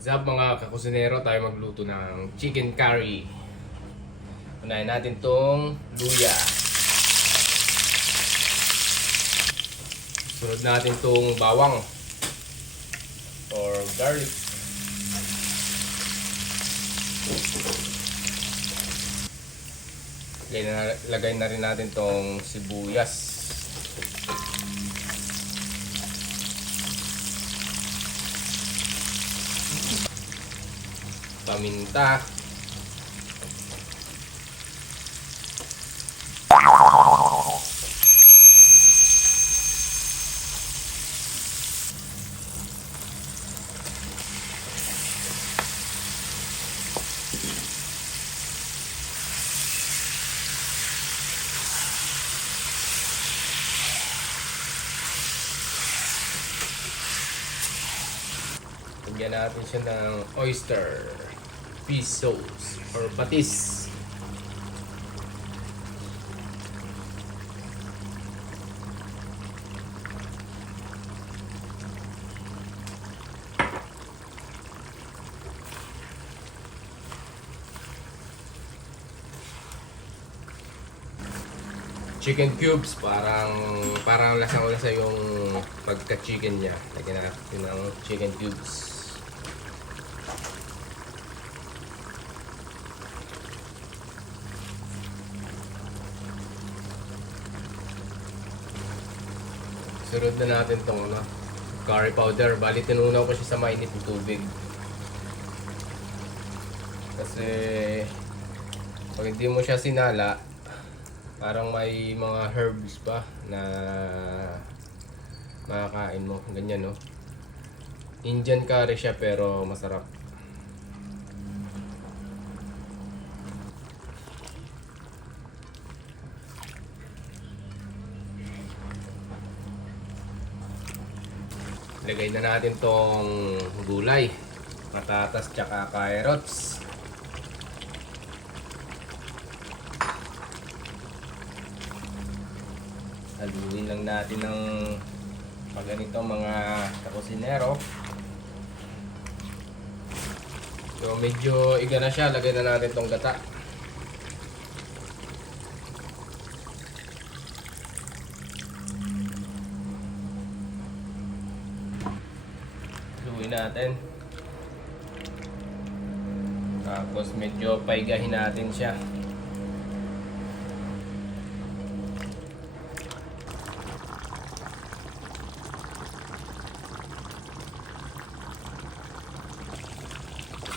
What's up mga kakusinero, tayo magluto ng chicken curry. Unahin natin tong luya. Sunod natin tong bawang or garlic. Lagay na rin natin tong sibuyas. Paminta. Lagyan natin siya ng oyster fish sauce or patis. Chicken cubes, parang lasang-lasa yung pagka-chicken niya. Lagyan natin ng chicken cubes. Sunod na natin tong curry powder. Bali, tinunaw ko siya sa mainit na tubig. Kasi pag hindi mo siya sinala, parang may mga herbs pa na makakain mo. Ganyan, no? Indian curry siya pero masarap. Lagay na natin tong gulay, patatas tsaka carrots. Haluin lang natin ng ganito mga kakusinero. So medyo iga na siya, lagay na natin tong gata. Natin. Tapos medyo paigahin natin siya.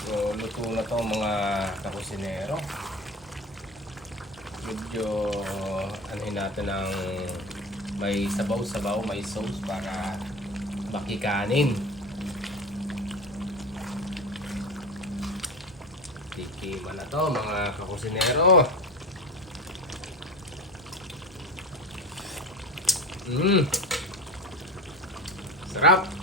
So luto na to mga kakusinero. Medyo anuhin natin ng may sabaw-sabaw, may sauce para makikanin. Tikiman na to mga kakusinero. Sarap.